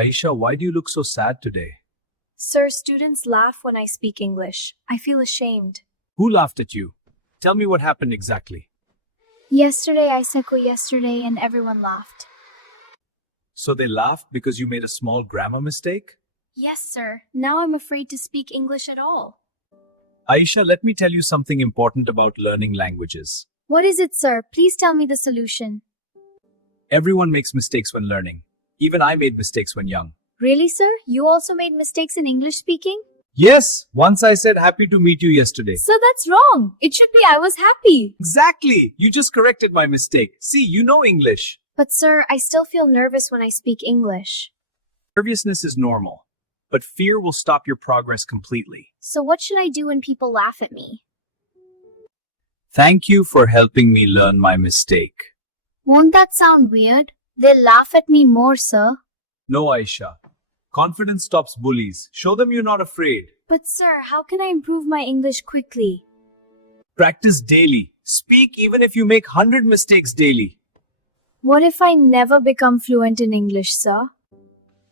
Ayesha, why do you look so sad today? Sir, students laugh when I speak English. I feel ashamed. Who laughed at you? Tell me what happened exactly. Yesterday I said yesterday and everyone laughed. So they laughed because you made a small grammar mistake? Yes, sir. Now I'm afraid to speak English at all. Ayesha, let me tell you something important about learning languages. What is it, sir? Please tell me the solution. Everyone makes mistakes when learning. Even I made mistakes when young. Really, sir? You also made mistakes in English speaking? Yes, once I said happy to meet you yesterday. Sir, that's wrong. It should be I was happy. Exactly! You just corrected my mistake. See, you know English. But sir, I still feel nervous when I speak English. Nervousness is normal, but fear will stop your progress completely. So what should I do when people laugh at me? Thank you for helping me learn my mistake. Won't that sound weird? They'll laugh at me more, sir. No, Ayesha. Confidence stops bullies. Show them you're not afraid. But sir, how can I improve my English quickly? Practice daily. Speak even if you make 100 mistakes daily. What if I never become fluent in English, sir?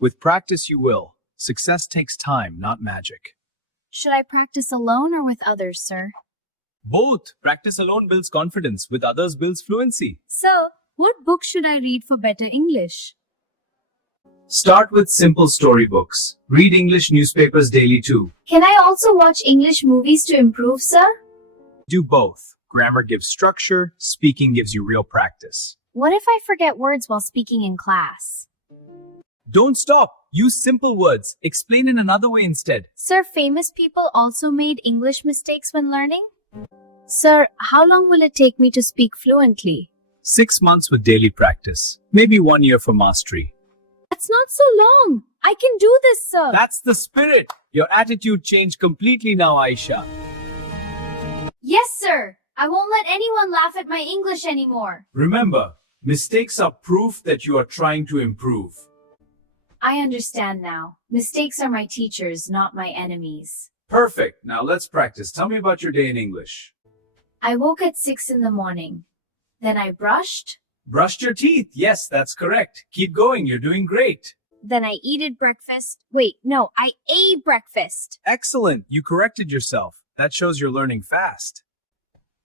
With practice, you will. Success takes time, not magic. Should I practice alone or with others, sir? Both. Practice alone builds confidence. With others builds fluency. Sir, what book should I read for better English? Start with simple storybooks. Read English newspapers daily too. Can I also watch English movies to improve, sir? Do both. Grammar gives structure. Speaking gives you real practice. What if I forget words while speaking in class? Don't stop. Use simple words. Explain in another way instead. Sir, famous people also made English mistakes when learning? Sir, how long will it take me to speak fluently? 6 months with daily practice. Maybe 1 year for mastery. That's not so long. I can do this, sir. That's the spirit. Your attitude changed completely now, Ayesha. Yes, sir. I won't let anyone laugh at my English anymore. Remember, mistakes are proof that you are trying to improve. I understand now. Mistakes are my teachers, not my enemies. Perfect. Now let's practice. Tell me about your day in English. I woke at 6 in the morning. Then I brushed. Brushed your teeth. Yes, that's correct. Keep going. You're doing great. Then I ate breakfast. Wait, no, I ate breakfast. Excellent. You corrected yourself. That shows you're learning fast.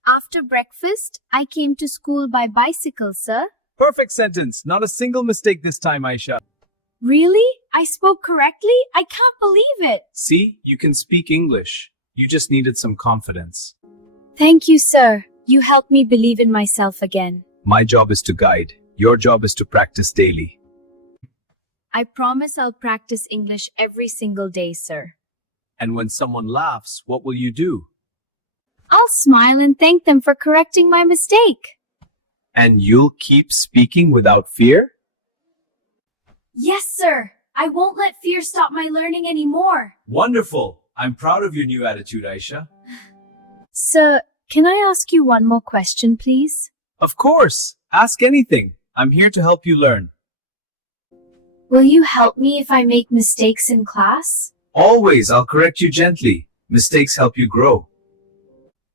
After breakfast, I came to school by bicycle, sir. Perfect sentence. Not a single mistake this time, Ayesha. Really? I spoke correctly? I can't believe it. See, you can speak English. You just needed some confidence. Thank you, sir. You helped me believe in myself again. My job is to guide. Your job is to practice daily. I promise I'll practice English every single day, sir. And when someone laughs, what will you do? I'll smile and thank them for correcting my mistake. And you'll keep speaking without fear? Yes, sir. I won't let fear stop my learning anymore. Wonderful. I'm proud of your new attitude, Ayesha. Sir, can I ask you one more question, please? Of course. Ask anything. I'm here to help you learn. Will you help me if I make mistakes in class? Always, I'll correct you gently. Mistakes help you grow.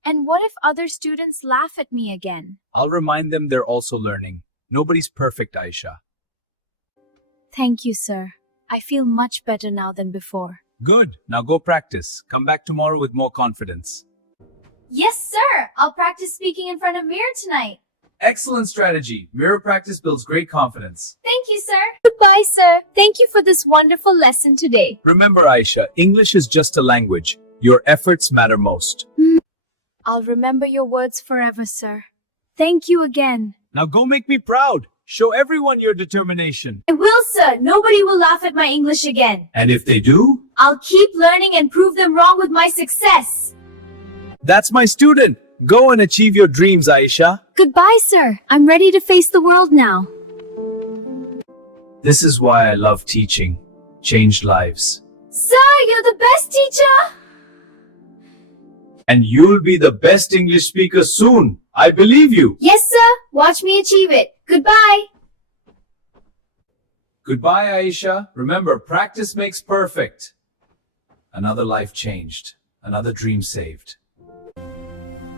And what if other students laugh at me again? I'll remind them they're also learning. Nobody's perfect, Ayesha. Thank you, sir. I feel much better now than before. Good. Now go practice. Come back tomorrow with more confidence. Yes, sir. I'll practice speaking in front of mirror tonight. Excellent strategy. Mirror practice builds great confidence. Thank you, sir. Goodbye, sir. Thank you for this wonderful lesson today. Remember, Ayesha, English is just a language. Your efforts matter most. I'll remember your words forever, sir. Thank you again. Now go make me proud. Show everyone your determination. I will, sir. Nobody will laugh at my English again. And if they do? I'll keep learning and prove them wrong with my success. That's my student. Go and achieve your dreams, Ayesha. Goodbye, sir. I'm ready to face the world now. This is why I love teaching. Changed lives. Sir, you're the best teacher. And you'll be the best English speaker soon. I believe you. Yes, sir. Watch me achieve it. Goodbye. Goodbye, Ayesha. Remember, practice makes perfect. Another life changed. Another dream saved.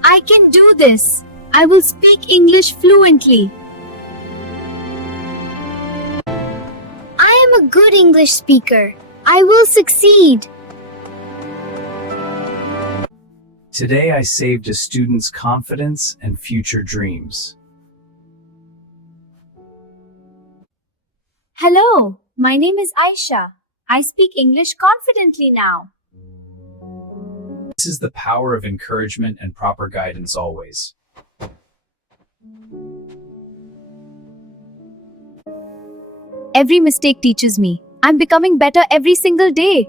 I can do this. I will speak English fluently. I am a good English speaker. I will succeed. Today I saved a student's confidence and future dreams. Hello, my name is Ayesha. I speak English confidently now. This is the power of encouragement and proper guidance always. Every mistake teaches me. I'm becoming better every single day.